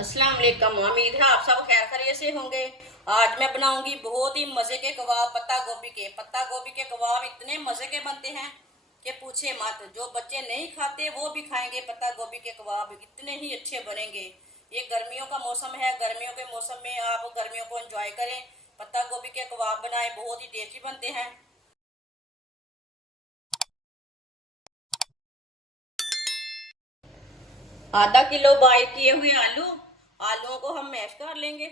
अस्सलाम वालेकुम। उम्मीद है आप सब खैर खैरियत से होंगे। आज मैं बनाऊंगी बहुत ही मज़े के कबाब पत्ता गोभी के। पत्ता गोभी के कबाब इतने मज़े के बनते हैं कि पूछे मत। जो बच्चे नहीं खाते वो भी खाएंगे। पत्ता गोभी के कबाब इतने ही अच्छे बनेंगे। ये गर्मियों का मौसम है, गर्मियों के मौसम में आप गर्मियों को एंजॉय करें, पत्ता गोभी के कबाब बनाएं, बहुत ही टेस्टी बनते हैं। आधा किलो बॉयल किए हुए आलूओं को हम मैश कर लेंगे।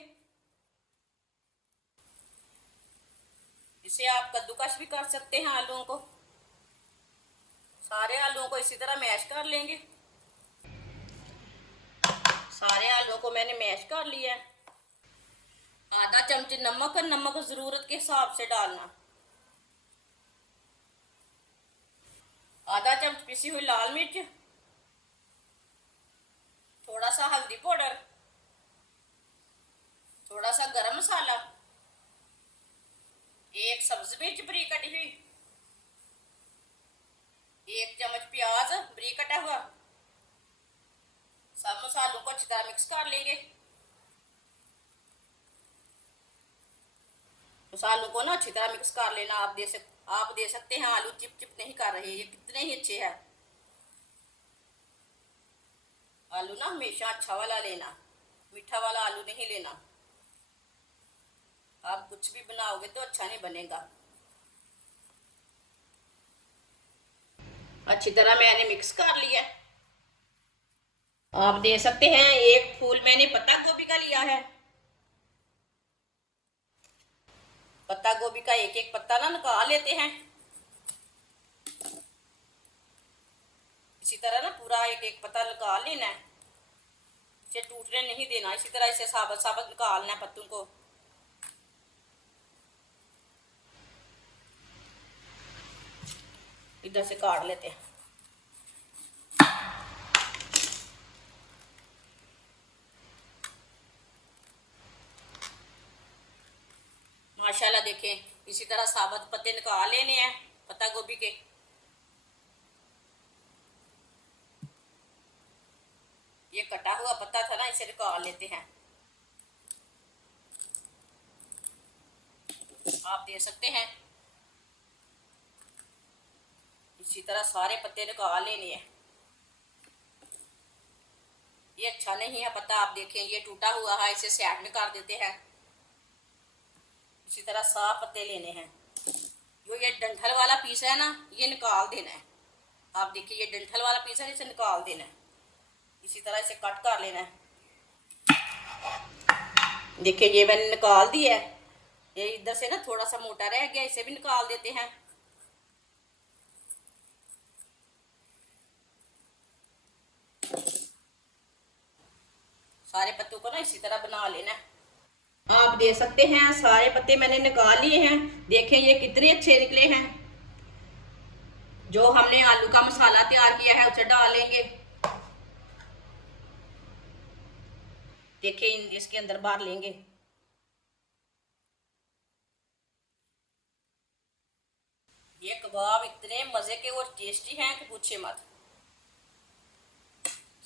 इसे आप कद्दूकस भी कर सकते हैं। आलूओं को, सारे आलूओं को इसी तरह मैश कर लेंगे। सारे आलूओं को मैंने मैश कर लिया है। आधा चमच नमक, नमक जरूरत के हिसाब से डालना। आधा चम्मच पिसी हुई लाल मिर्च, थोड़ा सा हल्दी पाउडर, थोड़ा सा गरम मसाला, एक सब्ज मिर्च बरीक कटी हुई, एक चम्मच प्याज बरीक कटा हुआ। सब मसालों को अच्छी तरह मिक्स कर लेंगे। मसालों को ना अच्छी तरह मिक्स कर लेना। आप दे सकते हैं आलू चिप चिप नहीं कर रहे, ये कितने ही अच्छे हैं। आलू ना हमेशा अच्छा वाला लेना, मीठा वाला आलू नहीं लेना। आप कुछ भी बनाओगे तो अच्छा नहीं बनेगा। अच्छी तरह मैंने मिक्स कर लिया। आप दे सकते हैं एक फूल मैंने पत्ता गोभी का लिया है। पत्ता गोभी का एक एक पत्ता ना निकाल लेते हैं। इसी तरह ना पूरा एक एक पत्ता निकाल लेना है। इसे टूटने नहीं देना। इसी तरह इसे साबुत साबुत निकालना है पत्तों को। इधर से काट लेते हैं। माशाल्लाह देखें, इसी तरह साबुत पत्ते निकाल लेने हैं पत्ता गोभी के। ये कटा हुआ पत्ता था ना, इसे निकाल लेते हैं। आप दे सकते हैं इसी तरह सारे पत्ते निकाल लेने हैं। ये अच्छा नहीं है पत्ता, आप देखें ये टूटा हुआ है, इसे साइड में कर देते हैं। इसी तरह साफ पत्ते लेने हैं। जो ये डंठल वाला पीस है ना, ये निकाल देना है। आप देखिए ये डंठल वाला पीस है, इसे निकाल देना है। इसी तरह इसे कट कर लेना है। देखिए ये मैंने निकाल दिया है। ये इधर से ना थोड़ा सा मोटा रह गया, इसे भी निकाल देते हैं। सारे पत्तों को ना इसी तरह बना लेना है। आप दे सकते हैं सारे पत्ते मैंने निकाल लिए हैं। देखें ये कितने अच्छे निकले हैं। जो हमने आलू का मसाला तैयार किया है उसे डालेंगे। देखिए इसके अंदर भर लेंगे। ये कबाब इतने मजे के और टेस्टी हैं कि पूछे मत।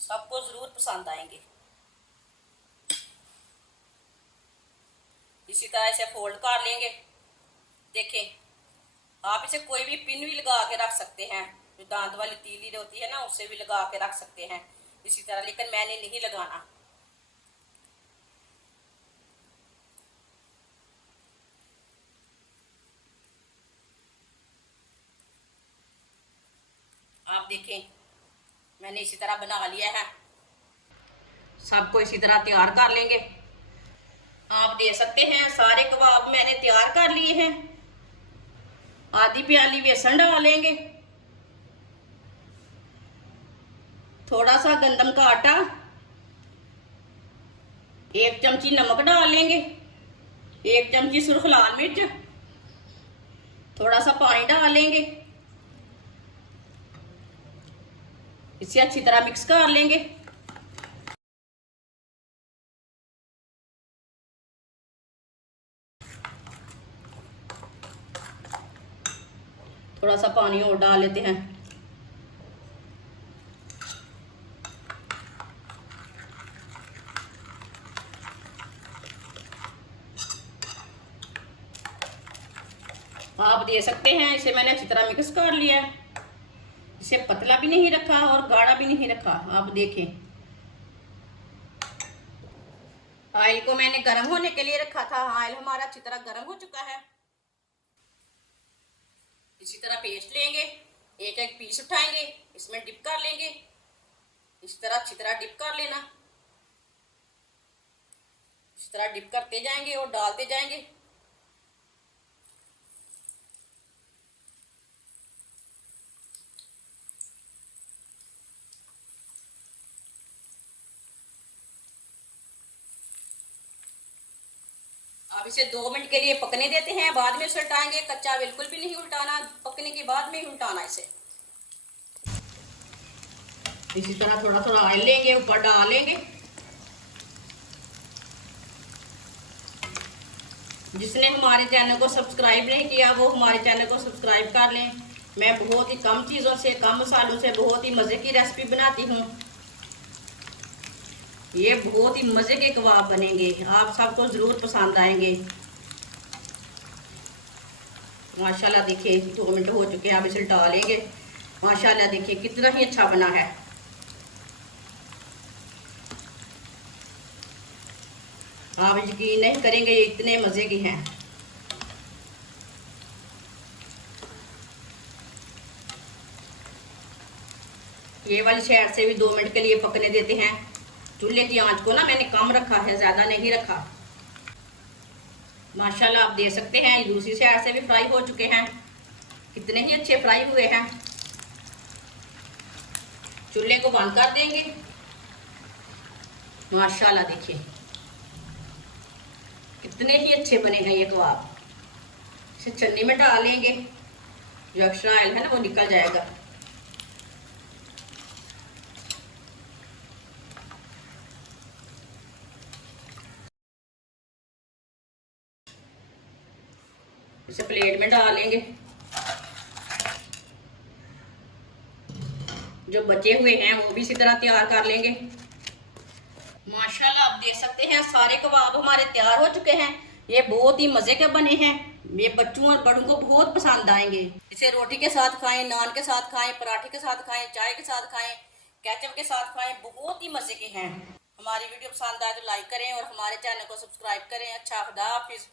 सबको जरूर पसंद आएंगे। इसी तरह इसे फोल्ड कर लेंगे। देखें आप इसे कोई भी पिन भी लगा के रख सकते हैं। जो दांत वाली तीली होती है ना, उससे भी लगा के रख सकते हैं इसी तरह, लेकिन मैंने नहीं लगाना। आप देखें मैंने इसी तरह बना लिया है। सबको इसी तरह तैयार कर लेंगे। आप दे सकते हैं सारे कबाब मैंने तैयार कर लिए हैं। आधी प्याली बेसन डालेंगे, थोड़ा सा गंदम का आटा, एक चमची नमक डालेंगे, एक चमची सुर्ख लाल मिर्च, थोड़ा सा पानी डालेंगे। इसे अच्छी तरह मिक्स कर लेंगे। थोड़ा सा पानी और डाल लेते हैं। आप दे सकते हैं। इसे मैंने अच्छी तरह मिक्स कर लिया है। इसे पतला भी नहीं रखा और गाढ़ा भी नहीं रखा। आप देखें, ऑयल को मैंने गर्म होने के लिए रखा था। ऑयल हमारा अच्छी तरह गर्म हो चुका है। इसी तरह पेस्ट लेंगे, एक एक पीस उठाएंगे, इसमें डिप कर लेंगे। इस तरह अच्छी तरह डिप कर लेना। इस तरह डिप करते जाएंगे और डालते जाएंगे। अब इसे 2 मिनट के लिए पकने देते हैं, बाद में उलटाएंगे। कच्चा बिल्कुल भी नहीं उल्टाना, पकने के बाद में ही उल्टाना इसे। इसी तरह थोड़ा थोड़ा ऑयल लेंगे, ऊपर डालेंगे। जिसने हमारे चैनल को सब्सक्राइब नहीं किया वो हमारे चैनल को सब्सक्राइब कर लें। मैं बहुत ही कम चीज़ों से, कम मसालों से बहुत ही मज़े की रेसिपी बनाती हूँ। ये बहुत ही मज़े के कबाब बनेंगे, आप सबको ज़रूर पसंद आएंगे। माशाल्लाह देखिए 2 मिनट हो चुके हैं। आप इसे डालेंगे। माशाल्लाह देखिए कितना ही अच्छा बना है। आप यकीन नहीं करेंगे, ये इतने मज़े की हैं। ये वाली साइड से भी 2 मिनट के लिए पकने देते हैं। चूल्हे की आंच को ना मैंने कम रखा है, ज़्यादा नहीं रखा। माशाल्लाह आप देख सकते हैं, दूसरी साइड से भी फ्राई हो चुके हैं। कितने ही अच्छे फ्राई हुए हैं। चूल्हे को बंद कर देंगे। माशाल्लाह देखिए कितने ही अच्छे बने हैं ये कबाब। इसे छन्नी में डालेंगे, जो एक्स्ट्रा ऑयल है ना वो निकल जाएगा। इसे प्लेट में डालेंगे। जो बचे हुए हैं वो भी इसी तरह तैयार कर लेंगे। माशाल्लाह आप देख सकते हैं सारे कबाब हमारे तैयार हो चुके हैं। ये बहुत ही मज़े के बने हैं। ये बच्चों और बड़ों को बहुत पसंद आएंगे। इसे रोटी के साथ खाएं, नान के साथ खाएं, पराठे के साथ खाएं, चाय के साथ खाएं, केचप के साथ खाएं। बहुत ही मज़े के हैं। हमारी वीडियो पसंद आए तो लाइक करें और हमारे चैनल को सब्सक्राइब करें। अच्छा, खुदा हाफिज़।